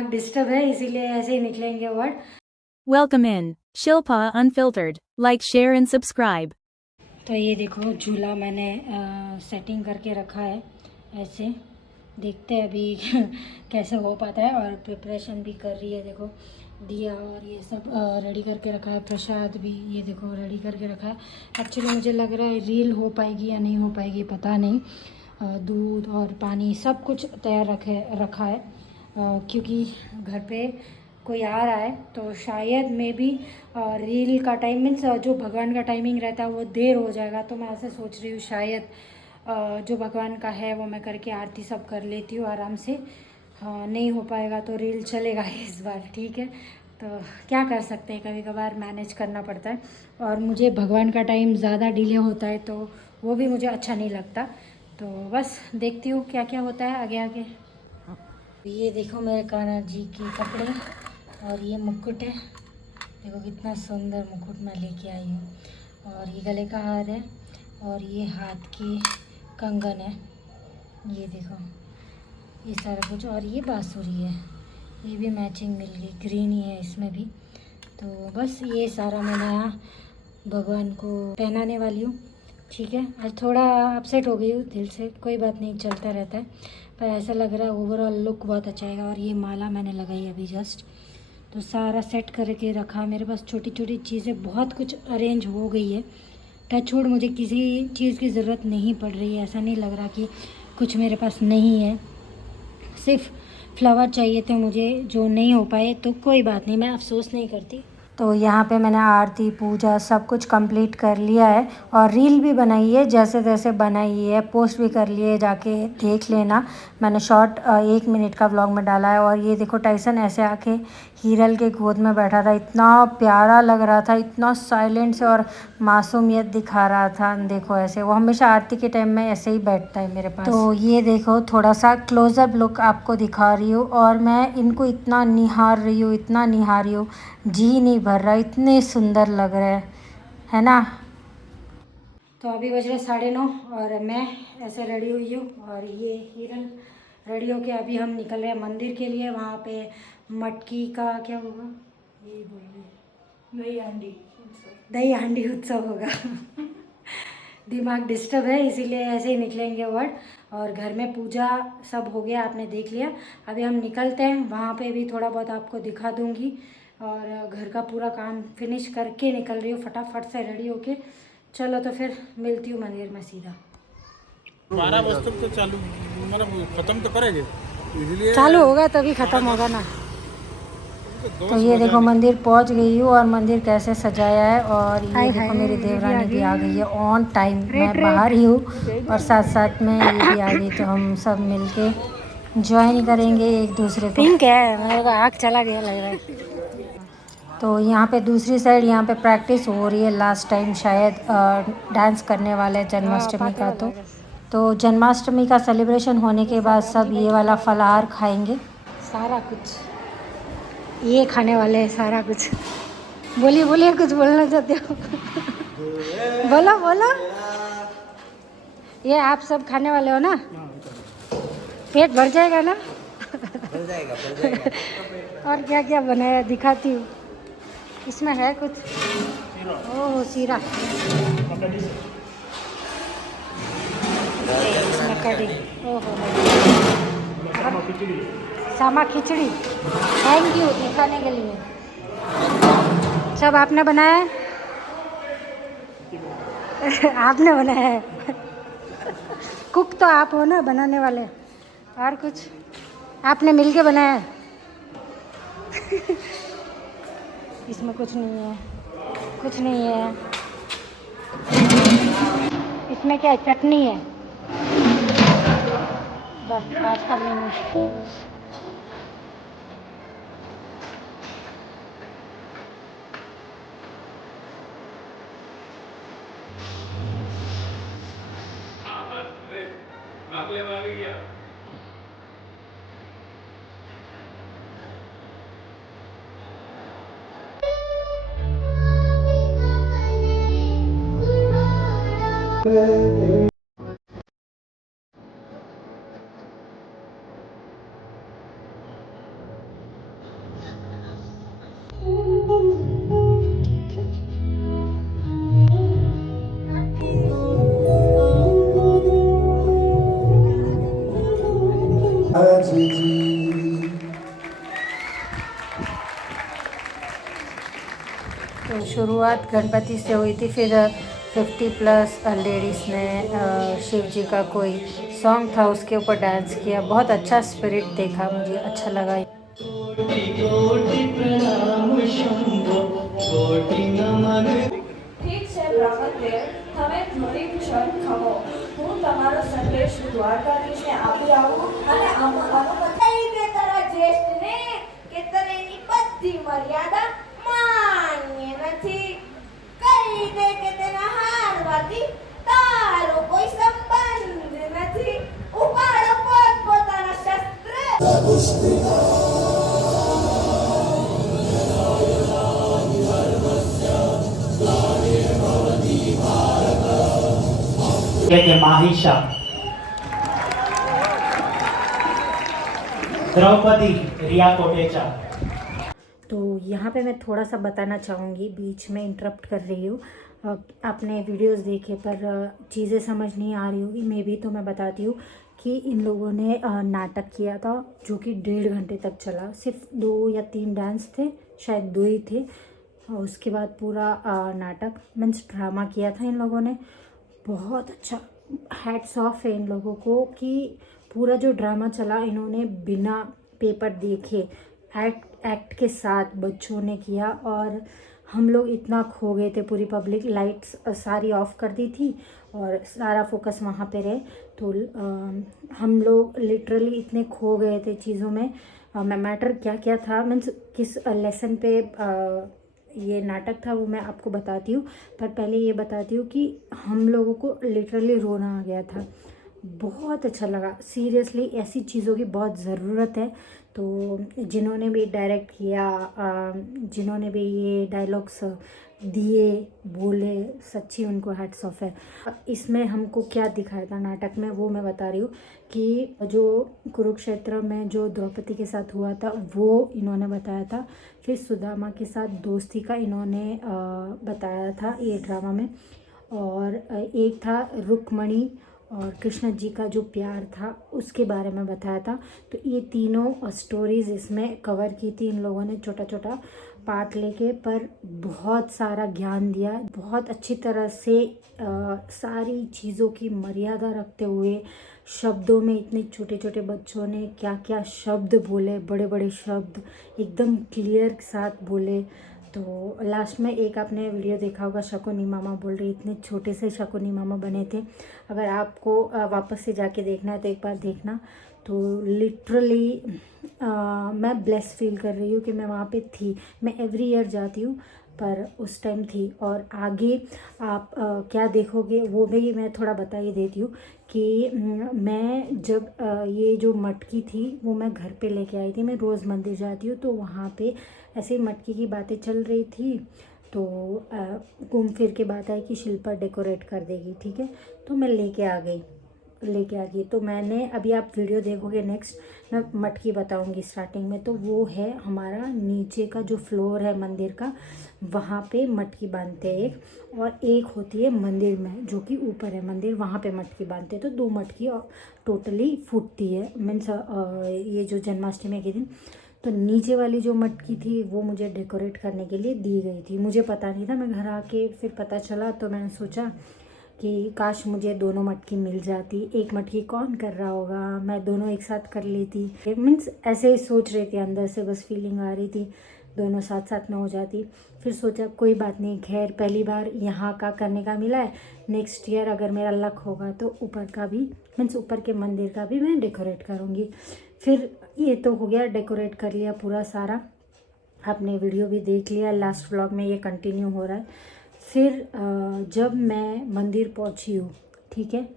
दिमाग डिस्टर्ब है इसीलिए ऐसे ही निकलेंगे word. Welcome in Shilpa Unfiltered. Like, share, and subscribe. तो ये देखो झूला मैंने सेटिंग करके रखा है ऐसे, देखते हैं अभी कैसे हो पाता है। और प्रिपरेशन भी कर रही है, देखो दिया और ये सब रेडी करके रखा है, प्रसाद भी ये देखो रेडी करके रखा है। एक्चुअली मुझे लग रहा है रील हो पाएगी या नहीं हो पाएगी पता नहीं। दूध और पानी सब कुछ तैयार रखा है क्योंकि घर पे कोई आ रहा है तो शायद मे बी रील का टाइम मीन्स जो भगवान का टाइमिंग रहता है वो देर हो जाएगा। तो मैं ऐसे सोच रही हूँ शायद जो भगवान का है वो मैं करके आरती सब कर लेती हूँ आराम से। हाँ नहीं हो पाएगा तो रील चलेगा इस बार, ठीक है। तो क्या कर सकते हैं, कभी कभार मैनेज करना पड़ता है। और मुझे भगवान का टाइम ज़्यादा डिले होता है तो वो भी मुझे अच्छा नहीं लगता। तो बस देखती हूँ क्या क्या होता है आगे आगे। ये देखो मेरे कान्हा जी के कपड़े और ये मुकुट है, देखो कितना सुंदर मुकुट मैं लेके आई हूँ। और ये गले का हार है और ये हाथ के कंगन है, ये देखो ये सारा कुछ। और ये बांसुरी है, ये भी मैचिंग मिल गई, ग्रीन ही है इसमें भी। तो बस ये सारा मैं नया भगवान को पहनाने वाली हूँ, ठीक है। आज थोड़ा अपसेट हो गई हूँ दिल से, कोई बात नहीं, चलता रहता है। पर ऐसा लग रहा है ओवरऑल लुक बहुत अच्छा आएगा। और ये माला मैंने लगाई अभी जस्ट, तो सारा सेट करके रखा। मेरे पास छोटी छोटी चीज़ें बहुत कुछ अरेंज हो गई है। टच वुड मुझे किसी चीज़ की ज़रूरत नहीं पड़ रही है, ऐसा नहीं लग रहा कि कुछ मेरे पास नहीं है। सिर्फ फ्लावर चाहिए थे मुझे जो नहीं हो पाए, तो कोई बात नहीं, मैं अफसोस नहीं करती। तो यहाँ पे मैंने आरती पूजा सब कुछ कंप्लीट कर लिया है और रील भी बनाई है, जैसे तैसे बनाई है, पोस्ट भी कर लिए, जाके देख लेना। मैंने शॉर्ट 1 मिनट का व्लॉग में डाला है। और ये देखो टाइसन ऐसे आके हीरल के गोद में बैठा था, इतना प्यारा लग रहा था, इतना साइलेंट से और मासूमियत दिखा रहा था। देखो ऐसे वो हमेशा आरती के टाइम में ऐसे ही बैठता है मेरे पास। तो ये देखो थोड़ा सा क्लोजअप लुक आपको दिखा रही हूँ और मैं इनको इतना निहार रही हूँ, इतना निहार रही हूँ, जी नहीं भर रहा, इतने सुंदर लग रहे हैं, है ना। तो अभी बज रहे 9:30 और मैं ऐसे रेडी हुई हूँ और ये हिरन रेडी होके अभी हम निकल रहे हैं मंदिर के लिए। वहाँ पे मटकी का क्या होगा, ये बोलिए, दही हांडी उत्सव होगा दिमाग डिस्टर्ब है इसीलिए ऐसे ही निकलेंगे वर्ड। और घर में पूजा सब हो गया, आपने देख लिया। अभी हम निकलते हैं, वहाँ पे भी थोड़ा बहुत आपको दिखा दूँगी। और घर का पूरा काम फिनिश करके निकल रही हूँ फटाफट से रेडी होके। चलो तो फिर मिलती हूँ मंदिर में सीधा। 12 बजे तक तो चालू मतलब खत्म तो करेंगे, इसलिए चालू होगा तभी ख़त्म होगा ना। तो ये देखो मंदिर पहुंच गई हूँ और मंदिर कैसे सजाया है। और ये देखो मेरी देवरानी भी आ गई है ऑन टाइम, मैं बाहर ही हूँ और साथ साथ में ये भी आ गई। तो हम सब मिलके ज्वाइन करेंगे एक दूसरे को। पिंक है, मेरे को आँख चला गया लग रहा है। तो यहाँ पे दूसरी साइड यहाँ पे प्रैक्टिस हो रही है, लास्ट टाइम शायद डांस करने वाले जन्माष्टमी का। तो जन्माष्टमी का सेलिब्रेशन होने के बाद सब ये वाला फलाहार खाएंगे, सारा कुछ ये खाने वाले हैं, सारा कुछ। बोलिए बोलिए, कुछ बोलना चाहते हो बोलो बोलो। ये आप सब खाने वाले हो ना, पेट भर जाएगा ना भर जाएगा भर जाएगा। और क्या क्या बनाया दिखाती हूँ, इसमें है कुछ। ओह सीरा, इसमें कड़ी, ओहो सामा खिचड़ी। थैंक यू दिखाने के लिए। सब आपने बनाया है आपने बनाया है कुक तो आप हो ना बनाने वाले। और कुछ आपने मिलके बनाया है इसमें कुछ नहीं है, कुछ नहीं है इसमें। क्या चटनी है बस, आज का मेनू। तो शुरुआत गणपति से हुई थी, फिर 50+ लेडीज़ ने शिव जी का कोई सॉन्ग था उसके ऊपर डांस किया। बहुत अच्छा स्पिरिट देखा, मुझे अच्छा लगा। ઠીક છે બ્રહ્મદેવ, તમે થોડી ક્ષણ ખમો. હું તમારો સંદેશ દ્વારકાધીશને આપી આવું અને અનુમતિ કે તારા જ્યેષ્ઠને કે તને એની બધી મર્યાદા માન્ય નથી. કહી દે કે તેના હારવાથી તારો કોઈ સંબંધ નથી. ઉપાડો પોતપોતાના શસ્ત્ર. કે માહિષા द्रौपदी रिया कोटेचा। तो यहाँ पे मैं थोड़ा सा बताना चाहूँगी, बीच में इंटरप्ट कर रही हूँ। आपने वीडियोस देखे पर चीज़ें समझ नहीं आ रही होगी, मैं भी तो मैं बताती हूँ कि इन लोगों ने नाटक किया था जो कि 1.5 घंटे तक चला। सिर्फ 2 या 3 डांस थे, शायद 2 ही थे। उसके बाद पूरा नाटक मीन्स ड्रामा किया था इन लोगों ने। बहुत अच्छा, हैट्स ऑफ है इन लोगों को कि पूरा जो ड्रामा चला इन्होंने बिना पेपर देखे एक्ट के साथ बच्चों ने किया। और हम लोग इतना खो गए थे, पूरी पब्लिक लाइट्स सारी ऑफ कर दी थी और सारा फोकस वहाँ पे रहे। तो हम लोग लिटरली इतने खो गए थे चीज़ों में। मैटर क्या क्या था, मीन्स किस लेसन पे ये नाटक था वो मैं आपको बताती हूँ। पर पहले ये बताती हूँ कि हम लोगों को लिटरली रोना आ गया था। बहुत अच्छा लगा, सीरियसली ऐसी चीज़ों की बहुत ज़रूरत है। तो जिन्होंने भी डायरेक्ट किया, जिन्होंने भी ये डायलॉग्स दिए बोले, सच्ची उनको हैट्स ऑफ है। इसमें हमको क्या दिखाया था नाटक में वो मैं बता रही हूँ कि जो कुरुक्षेत्र में जो द्रौपदी के साथ हुआ था वो इन्होंने बताया था। फिर सुदामा के साथ दोस्ती का इन्होंने बताया था ये ड्रामा में। और एक था रुक्मणी और कृष्ण जी का जो प्यार था उसके बारे में बताया था। तो ये तीनों स्टोरीज़ इसमें कवर की थी इन लोगों ने, छोटा छोटा पार्ट लेके, पर बहुत सारा ज्ञान दिया। बहुत अच्छी तरह से सारी चीज़ों की मर्यादा रखते हुए शब्दों में, इतने छोटे छोटे बच्चों ने क्या क्या शब्द बोले, बड़े बड़े शब्द एकदम क्लियर के साथ बोले। तो लास्ट में एक आपने वीडियो देखा होगा, शकुनी मामा बोल रही, इतने छोटे से शकुनी मामा बने थे। अगर आपको वापस से जाके देखना है तो एक बार देखना। तो लिटरली मैं ब्लेस फील कर रही हूँ कि मैं वहाँ पे थी। मैं एवरी ईयर जाती हूँ पर उस टाइम थी। और आगे आप क्या देखोगे वो भी मैं थोड़ा बता ही देती हूँ कि मैं जब ये जो मटकी थी वो मैं घर पे लेके आई थी। मैं रोज़ मंदिर जाती हूँ तो वहाँ पे ऐसे ही मटकी की बातें चल रही थी। तो घूम फिर के बात आई कि शिल्पा डेकोरेट कर देगी, ठीक है। तो मैं लेके आ गई। तो मैंने, अभी आप वीडियो देखोगे नेक्स्ट मैं मटकी बताऊंगी स्टार्टिंग में। तो वो है हमारा नीचे का जो फ्लोर है मंदिर का, वहाँ पे मटकी बांधते हैं एक, और एक होती है मंदिर में जो कि ऊपर है मंदिर, वहाँ पे मटकी बांधते हैं। तो 2 मटकी टोटली फूटती है, मीन्स ये जो जन्माष्टमी के दिन। तो नीचे वाली जो मटकी थी वो मुझे डेकोरेट करने के लिए दी गई थी। मुझे पता नहीं था, मैं घर आके फिर पता चला। तो मैंने सोचा कि काश मुझे दोनों मटकी मिल जाती। एक मटकी कौन कर रहा होगा, मैं दोनों एक साथ कर लेती। मीन्स ऐसे ही सोच रही थी, अंदर से बस फीलिंग आ रही थी दोनों साथ साथ में हो जाती। फिर सोचा कोई बात नहीं, खैर पहली बार यहाँ का करने का मिला है, नेक्स्ट ईयर अगर मेरा लक होगा तो ऊपर का भी, मीन्स ऊपर के मंदिर का भी मैं डेकोरेट करूँगी। फिर ये तो हो गया, डेकोरेट कर लिया पूरा सारा। आपने वीडियो भी देख लिया, लास्ट व्लॉग में ये कंटिन्यू हो रहा है। फिर जब मैं मंदिर पहुंची हूँ, ठीक है,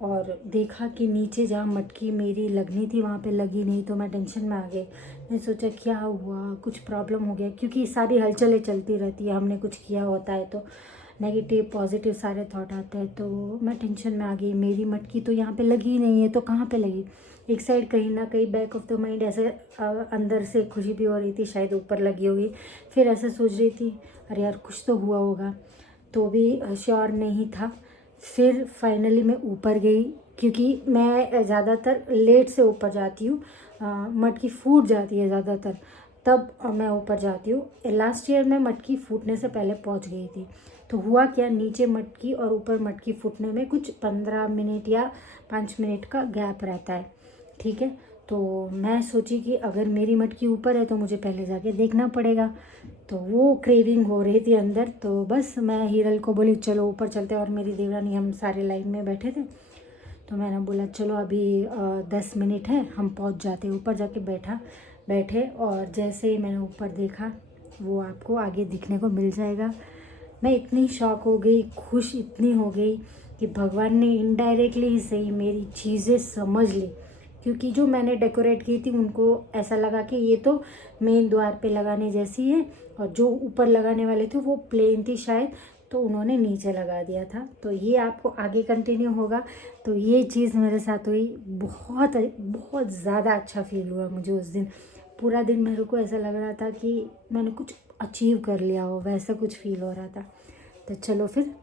और देखा कि नीचे जहाँ मटकी मेरी लगनी थी वहाँ पे लगी नहीं, तो मैं टेंशन में आ गई। मैं सोचा क्या हुआ, कुछ प्रॉब्लम हो गया, क्योंकि सारी हलचलें चलती रहती है, हमने कुछ किया होता है तो। नेगेटिव पॉजिटिव सारे थॉट आते हैं। तो मैं टेंशन में आ गई, मेरी मटकी तो यहाँ पे लगी ही नहीं है तो कहाँ पे लगी। एक साइड कहीं ना कहीं बैक ऑफ द माइंड ऐसे अंदर से खुशी भी हो रही थी, शायद ऊपर लगी होगी। फिर ऐसे सोच रही थी अरे यार कुछ तो हुआ होगा, तो भी श्योर नहीं था। फिर फाइनली मैं ऊपर गई, क्योंकि मैं ज़्यादातर लेट से ऊपर जाती हूँ, मटकी फूट जाती है ज़्यादातर, तब मैं ऊपर जाती हूँ। लास्ट ईयर मैं मटकी फूटने से पहले पहुँच गई थी। तो हुआ क्या, नीचे मटकी और ऊपर मटकी फूटने में कुछ 15 मिनट या 5 मिनट का गैप रहता है, ठीक है। तो मैं सोची कि अगर मेरी मटकी ऊपर है तो मुझे पहले जाके देखना पड़ेगा। तो वो क्रेविंग हो रही थी अंदर, तो बस मैं हीरल को बोली चलो ऊपर चलते, और मेरी देवरानी, हम सारे लाइन में बैठे थे। तो मैंने बोला चलो अभी 10 मिनट है, हम पहुंच जाते। ऊपर जाके बैठे और जैसे ही मैंने ऊपर देखा, वो आपको आगे दिखने को मिल जाएगा। मैं इतनी शॉक हो गई, खुश इतनी हो गई कि भगवान ने इनडायरेक्टली ही सही मेरी चीज़ें समझ ली। क्योंकि जो मैंने डेकोरेट की थी उनको ऐसा लगा कि ये तो मेन द्वार पे लगाने जैसी है, और जो ऊपर लगाने वाले थे वो प्लेन थी शायद, तो उन्होंने नीचे लगा दिया था। तो ये आपको आगे कंटिन्यू होगा। तो ये चीज़ मेरे साथ हुई, बहुत बहुत ज़्यादा अच्छा फील हुआ मुझे उस दिन। पूरा दिन मेरे को ऐसा लग रहा था कि मैंने कुछ अचीव कर लिया हो, वैसा कुछ फील हो रहा था। तो चलो फिर